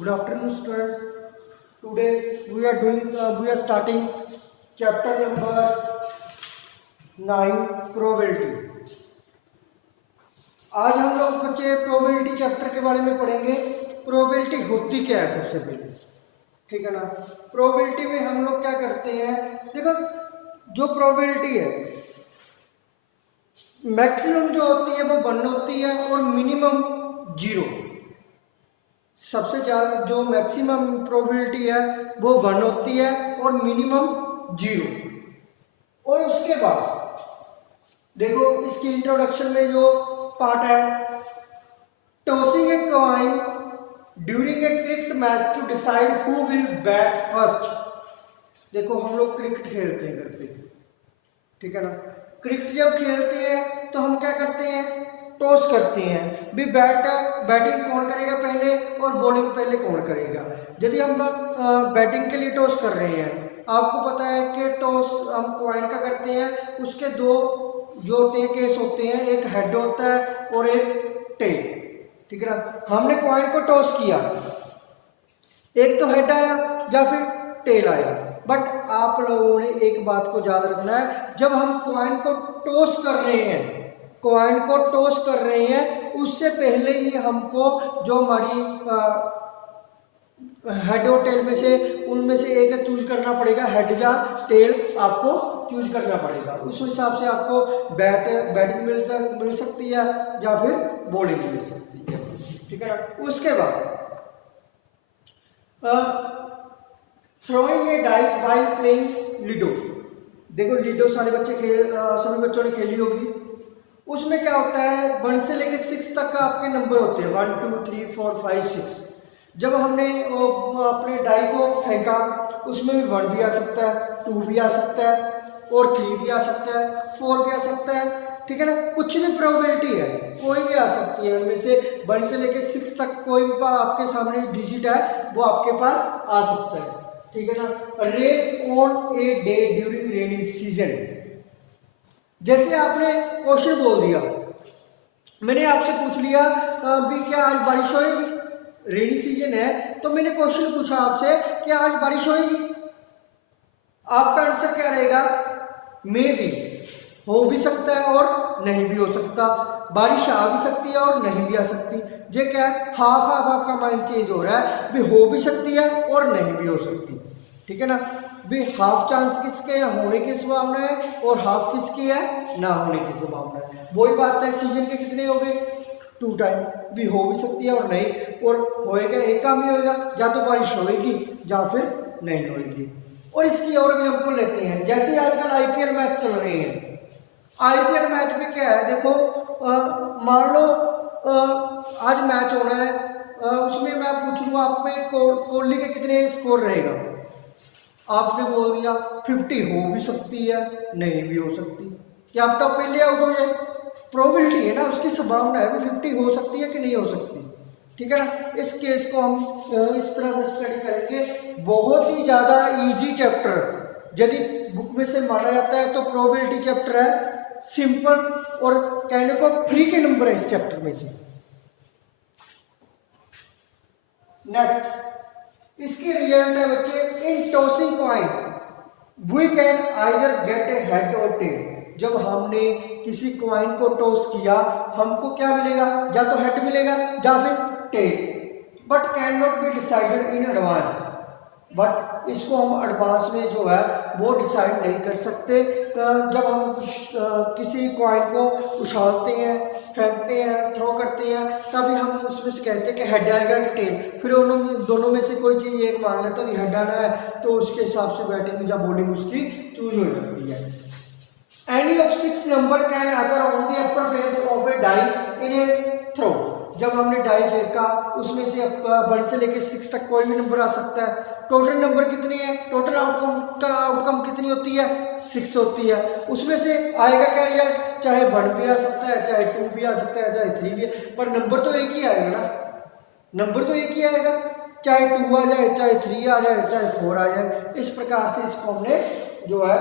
Good afternoon, students. Today we are starting chapter number 9 probability. आज हम लोग बच्चे प्रोबेबिलिटी चैप्टर के बारे में पढ़ेंगे। प्रोबेबिलिटी होती क्या है सबसे पहले, ठीक है ना। प्रोबेबिलिटी में हम लोग क्या करते हैं, देखो जो प्रोबेबिलिटी है मैक्सिमम जो होती है वो 1 होती है और मिनिमम 0। सबसे ज़्यादा जो मैक्सिमम प्रोबेबिलिटी है वो 1 होती है और मिनिमम 0। और उसके बाद देखो इसकी इंट्रोडक्शन में जो पार्ट है, tossing a coin during a cricket match to decide who will bat first. देखो हम लोग क्रिकेट खेलते हैं घर पे, ठीक है ना। क्रिकेट जब खेलते हैं तो हम क्या करते हैं, टॉस करते हैं भी बैटिंग कौन करेगा पहले और बॉलिंग पहले कौन करेगा। यदि हम बैटिंग के लिए टॉस कर रहे हैं, आपको पता है कि टॉस हम कॉइन का करते हैं, उसके दो जो होते हैं केस होते हैं, एक हेड होता है और एक टेल, ठीक है ना। हमने कॉइन को टॉस किया, एक तो हेड आया या फिर टेल आया। बट आप लोगों ने एक बात को याद रखना है, जब हम कॉइन को टॉस कर रहे हैं उससे पहले ही हमको जो हमारी हेड और टेल में से उनमें से एक चूज करना पड़ेगा। हेड या टेल आपको चूज करना पड़ेगा, उस हिसाब से आपको बैटिंग मिल सकती है या फिर बॉलिंग मिल सकती है, ठीक है ना। उसके बाद थ्रोइंग ए डाइस व्हाइल प्लेइंग लूडो। देखो लूडो सभी बच्चों ने खेली होगी। उसमें क्या होता है, 1 से लेकर 6 तक का आपके नंबर होते हैं, 1 2 3 4 5 6। जब हमने अपने डाई को फेंका, उसमें भी 1 भी आ सकता है, 2 भी आ सकता है और 3 भी आ सकता है, 4 भी आ सकता है, ठीक है ना। कुछ भी प्रोबेबिलिटी है, कोई भी आ सकती है उनमें से। 1 से लेकर 6 तक कोई भी आपके सामने डिजिट है वो आपके पास आ सकता है, ठीक है ना। Rain on a day during raining season. जैसे आपने क्वेश्चन बोल दिया, मैंने आपसे पूछ लिया भी क्या आज बारिश होगी, रेनी सीजन है, तो मैंने क्वेश्चन पूछा आपसे कि आज बारिश होगी। आपका आंसर क्या रहेगा, मे भी, हो भी सकता है और नहीं भी हो सकता। बारिश आ भी सकती है और नहीं भी आ सकती। ये क्या है, हाफ हाफ आपका माइंड चेंज हो रहा है भी हो भी सकती है और नहीं भी हो सकती, ठीक है ना। भी हाफ चांस किसके है, होने की संभावना है, और हाफ किसकी है, ना होने की संभावना है। वही बात है, सीजन के कितने हो गए, 2 टाइम। भी हो भी सकती है और नहीं, और होएगा एक काम ही होएगा, या तो बारिश होएगी या फिर नहीं होएगी। और इसकी और एग्जाम्पल लेते हैं, जैसे आजकल आईपीएल मैच चल रहे हैं। आईपीएल मैच में क्या है, देखो मान लो आज मैच होना है, उसमें मैं पूछ लूँ आप पे कोहली के कितने स्कोर रहेगा। आपने बोल दिया 50 हो भी सकती है, नहीं भी हो सकती। क्या आप तो पहले आउट हो जाए, प्रोबेबिलिटी है ना, उसकी संभावना है भी 50 हो सकती है कि नहीं हो सकती, ठीक है ना। इस केस को हम इस तरह से स्टडी करेंगे। बहुत ही ज़्यादा इजी चैप्टर यदि बुक में से माना जाता है तो प्रोबेबिलिटी चैप्टर है। सिंपल और कहने को फ्री के नंबर है इस चैप्टर में से। नेक्स्ट इसकी रिजल्ट है बच्चे, in tossing coin we can either get a head और टेल। जब हमने किसी कॉइन को टॉस किया, हमको क्या मिलेगा, या तो हेड मिलेगा या फिर tail, but can not be decided in advance. But इसको हम एडवांस में जो है वो डिसाइड नहीं कर सकते। जब हम किसी कॉइन को उछालते हैं, फेंकते हैं, थ्रो करते हैं, तभी हम उसमें से कहते हैं कि हेड आएगा कि टेल। फिर दोनों में से कोई चीज़ एक मान लेता है हेड आना है, तो उसके हिसाब से बैटिंग या बॉलिंग उसकी चूज हो जाती है। Any of 6 number can occur on the upper face of a die in a throw। जब हमने डाई फेंका, उसमें से 1 से लेकर 6 तक कोई भी नंबर आ सकता है। टोटल नंबर कितनी है, टोटल आउटकम कितनी होती है, 6 होती है। उसमें से आएगा क्या रिजल्ट, चाहे 1 भी आ सकता है, चाहे 2 भी आ सकता है, चाहे 3 भी, पर नंबर तो एक ही आएगा ना, नंबर तो एक ही आएगा। चाहे 2 आ जाए, चाहे 3 आ जाए, चाहे 4 आ जाए। इस प्रकार से इसको हमने जो है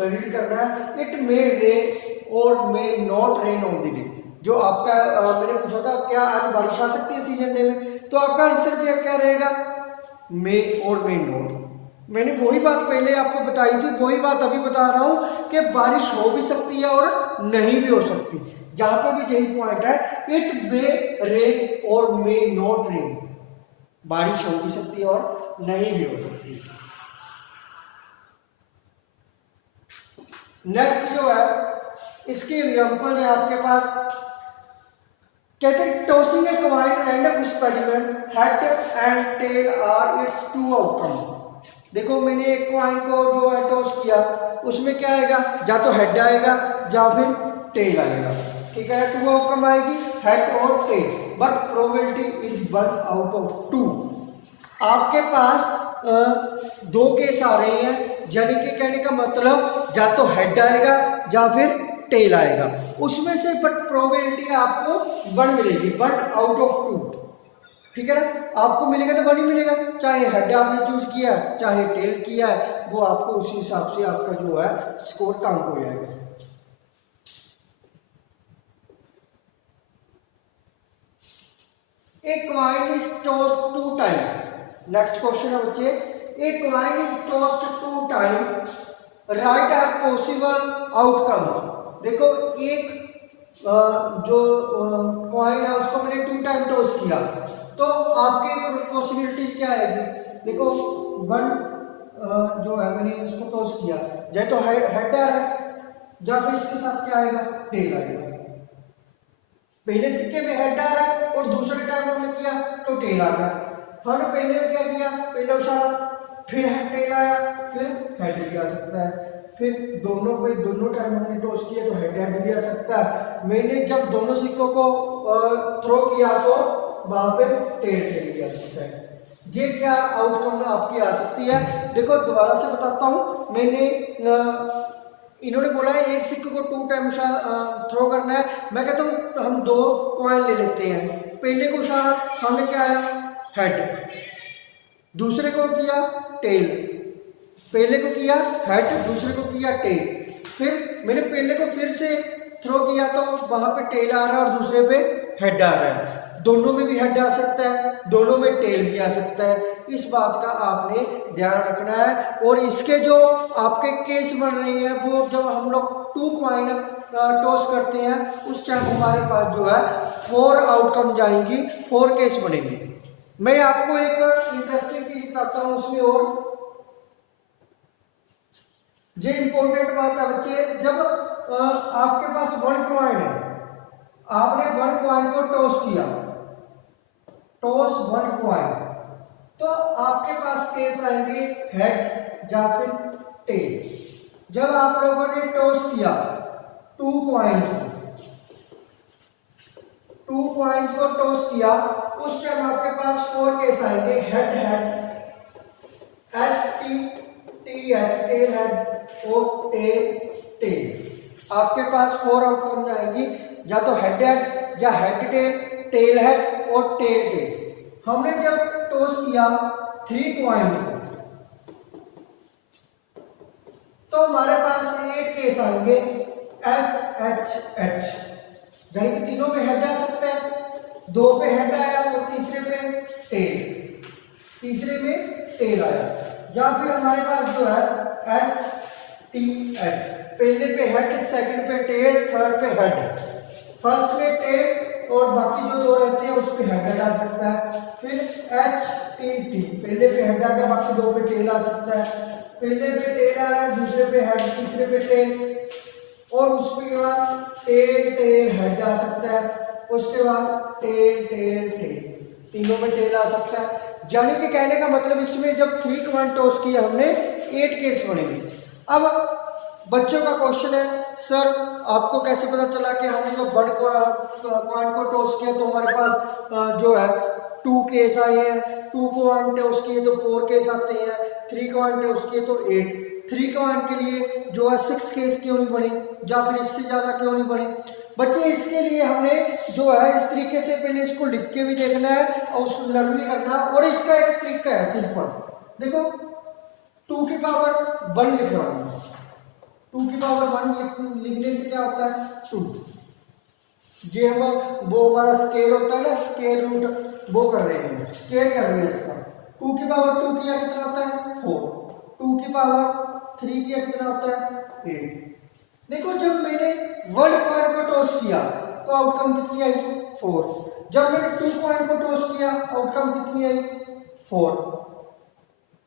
रीड करना है। इट मे रेन और may not rain on the day. जो आपका मैंने पूछा था क्या आज बारिश आ सकती है सीजन डे में, तो आपका आंसर क्या रहेगा, मे और मे नॉट। मैंने वही बात पहले आपको बताई थी, वही बात अभी बता रहा हूं कि बारिश हो भी सकती है और नहीं भी हो सकती। जहां पे भी यही पॉइंट है, इट मे रेन और मे नॉट रेन, बारिश हो भी सकती है और नहीं भी हो सकती। नेक्स्ट जो है इसकी एग्जांपल है आपके पास, कहते हैं tossing a coin random experiment, head and tail are its two outcome. देखो मैंने एक कॉइन को जो है टॉस किया, उसमें क्या आएगा, या तो हेड आएगा या फिर टेल आएगा, ठीक है, टू आउटकम आएगी, हेड और tail, but probability is 1 out of 2। आपके पास दो केस आ रहे हैं, यानी कि कहने का मतलब या तो हेड आएगा या फिर टेल आएगा, उसमें से बट प्रोबेबिलिटी आपको 1 मिलेगी, 1 आउट ऑफ 2, ठीक है ना। आपको मिलेगा तो 1 ही मिलेगा, चाहे हेड आपने चूज किया चाहे टेल किया है, वो आपको उसी हिसाब से आपका जो है स्कोर काउंट हो जाएगा। एक coin is tossed 2 time, next question है बच्चे, एक coin is tossed 2 time, right are possible outcome. देखो एक जो कॉइन है उसको मैंने 2 टाइम टॉस किया, तो आपके पॉसिबिलिटी क्या आएगी, देखो 1 जो है मैंने उसको टॉस किया, या तो हेड है या फिर इसके साथ क्या आएगा, टेल आएगा। पहले सिक्के में हेड आ रहा है और दूसरे टाइम हमने किया तो टेल आ गया। हमने पहले में क्या किया, पहले उछाला, फिर टेल आया, फिर हेड भी आ सकता है, फिर दोनों टाइम हमने टॉस किया तो हेड भी आ सकता है। मैंने जब दोनों सिक्कों को थ्रो किया तो वहां पे टेल भी आ सकता है। ये क्या आउटकम आपकी आ सकती है। देखो दोबारा से बताता हूँ, मैंने इन्होंने बोला है एक सिक्के को 2 टाइम थ्रो करना है, मैं कहता हूँ हम 2 कॉइन ले लेते हैं, पहले को उछाला हमने क्या आया, हेड, दूसरे को किया टेल, पहले को किया हेड, दूसरे को किया टेल, फिर मैंने पहले को फिर से थ्रो किया तो वहां पे टेल आ रहा है और दूसरे पे हेड आ रहा है, दोनों में भी हेड आ सकता है, दोनों में टेल भी आ सकता है। इस बात का आपने ध्यान रखना है। और इसके जो आपके केस बन रही है, वो जब हम लोग 2 कॉइन टॉस करते हैं उस टाइम हमारे पास जो है 4 आउटकम जाएंगी, 4 केस बनेंगे। मैं आपको एक इंटरेस्टिंग चीज बताता हूं उसमें, और ये इंपॉर्टेंट बात है बच्चे, जब आपके पास 1 कॉइन है, आपने 1 कॉइन को टॉस किया, टॉस 1 कॉइन, तो आपके पास केस आएंगे हेड या फिर टेल। जब आप लोगों ने टॉस किया 2 कॉइन्स को टॉस किया, उस टाइम आपके पास 4 केस आएंगे, head H T H, tail head और टेल। आपके पास 4 आउटकम जाएंगी, या तो हेड या हेड टेल हेड और टेल। हमने जब टॉस किया 3 कॉइन को, तो हमारे पास 8 केस आएंगे, एच एच एच, यानी कि तीनों में हेड आ सकता है, 2 पे हेड आया और तीसरे में टेल आया। या फिर हमारे पास जो है एच टी एच, पहले पे हेड, सेकंड पे टेल, थर्ड पे हेड, फर्स्ट में टेल और बाकी जो 2 रहते हैं उस पे हेड आ सकता है। फिर एच टी टी, पहले पे हेड आ गया, बाकी 2 पे टेल आ सकता है, पहले पे टेल आ रहा है, दूसरे पे हेड, तीसरे पे टेल, और उसके बाद टेल हेड आ सकता है, उसके बाद टेल, तीनों में टेल आ सकता है। यानी कि कहने का मतलब इसमें जब 3 कॉइन टॉस किया हमने 8 केस बनेंगे। अब बच्चों का क्वेश्चन है, सर आपको कैसे पता चला कि हमने जो 1 कॉइन को टॉस किया तो हमारे पास जो है 2 केस आए हैं, 2 कॉइन टॉस किए तो 4 केस आते हैं, 3 कॉइन टॉस किए तो 8। 3 कॉइन के लिए जो है 6 केस क्यों नहीं बने, या फिर इससे ज्यादा क्यों नहीं बने बच्चे। इसके लिए हमने जो है इस तरीके से पहले इसको लिख के भी देखना है और उसको लर्न भी करना है। और इसका एक ट्रिक है सिंपल, देखो 2 की पावर 1 लिख रहा हूं, 2 की पावर 1 लिखने से क्या होता है 2, ये हम वो हमारा स्केयर होता है ना, स्केयर रूट वो कर रहे हैं, स्केयर कर रहे हैं इसका। 2 की पावर 2 किया कितना होता है 4, 2 की पावर 3 किया कितना होता है 8। देखो जब मैंने 1 कॉइन को टॉस किया तो आउटकम कितनी आई 4, जब मैंने 2 कॉइन को टॉस किया आउटकम कितनी आई 4।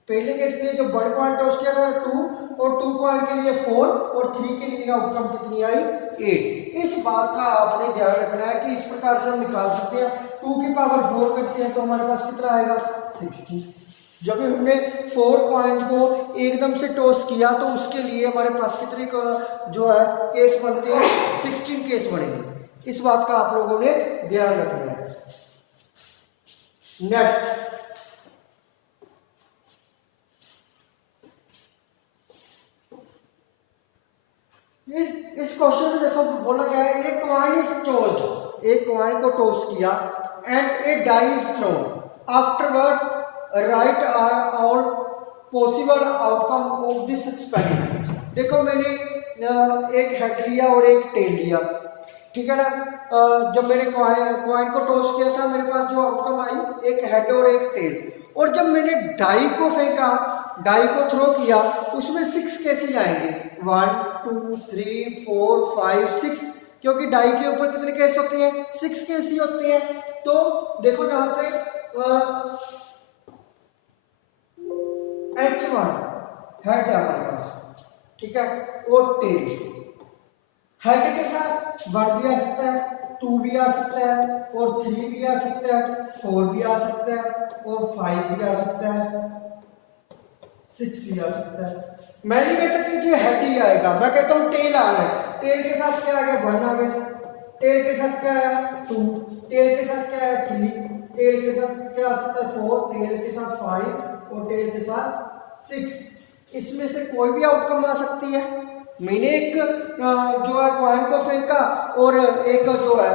पहले केस के लिए जो 1 कॉइन टॉस किया था 2 और 2 कॉइन के लिए 4 और 3 के लिए आउटकम कितनी आई 8। इस बात का आपने ध्यान रखना है कि इस प्रकार से हम निकाल सकते हैं। 2 की पावर 4 करते हैं तो हमारे पास कितना आएगा 60। जब हमने 4 कॉइन को एकदम से टॉस किया तो उसके लिए हमारे पास कितने जो है केस बनते हैं 16 केस बनेंगे। इस बात का आप लोगों ने ध्यान रखना है। नेक्स्ट इस क्वेश्चन में देखो बोला गया है एक कॉइन इज टॉस्ड, एक कॉइन को टॉस किया and a die is thrown, afterward write all possible outcome of this experiment. देखो मैंने एक हेड लिया और एक टेल लिया, ठीक है ना। जब मैंने कॉइन को टॉस किया था मेरे पास जो आउटकम आई एक हेड और एक टेल, और जब मैंने डाई को फेंका, डाई को थ्रो किया, उसमें 6 केसेज आएंगे 1 2 3 4 5 6, क्योंकि डाई के ऊपर कितने केस होते हैं 6 केस ही होते हैं। तो देखो यहाँ पे H1 हेड है हमारे पास, ठीक है, और टेल। हेड के साथ 1 भी आ सकता है, 2 भी आ सकता है, और 3 भी आ सकता है, 4 भी आ सकता है, और 5 भी आ सकता है, 6 भी आ सकता है। मैं नहीं कहता कि ये हेड ही आएगा, मैं कहता हूँ टेल आ रहा है। टेल के साथ क्या आ गया 1 आ गया, टेल के साथ क्या आया 2, टेल के साथ क्या आया 3, टेल के साथ क्या आ सकता है 4, टेल के साथ 5 और टेल के साथ 6। इसमें से कोई भी आउटकम आ सकती है। मैंने एक जो है कॉइन को फेंका और एक जो है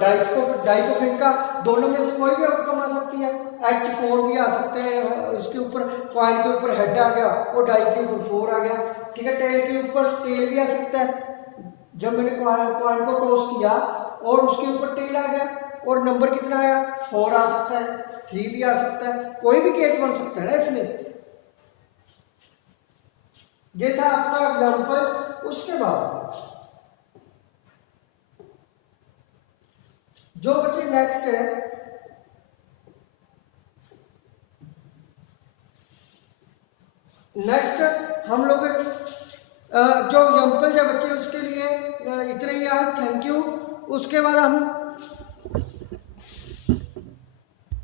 डाई को फेंका, दोनों में से कोई भी आउटकम आ सकती है। H4 भी आ सकते हैं, इसके ऊपर कॉइन के ऊपर हेड आ गया और डाई के ऊपर 4 आ गया, ठीक है। टेल के ऊपर टेल भी आ सकता है, जब मैंने कॉइन को टॉस किया और उसके ऊपर टेल आ गया और नंबर कितना आया 4 आ सकता है, 3 भी आ सकता है, कोई भी केस बन सकता है ना इसमें। ये था आपका एग्जाम्पल। उसके बाद जो बच्चे नेक्स्ट है, नेक्स्ट हम लोग जो एग्जाम्पल है बच्चे उसके लिए इतने ही यार, थैंक यू। उसके बाद हम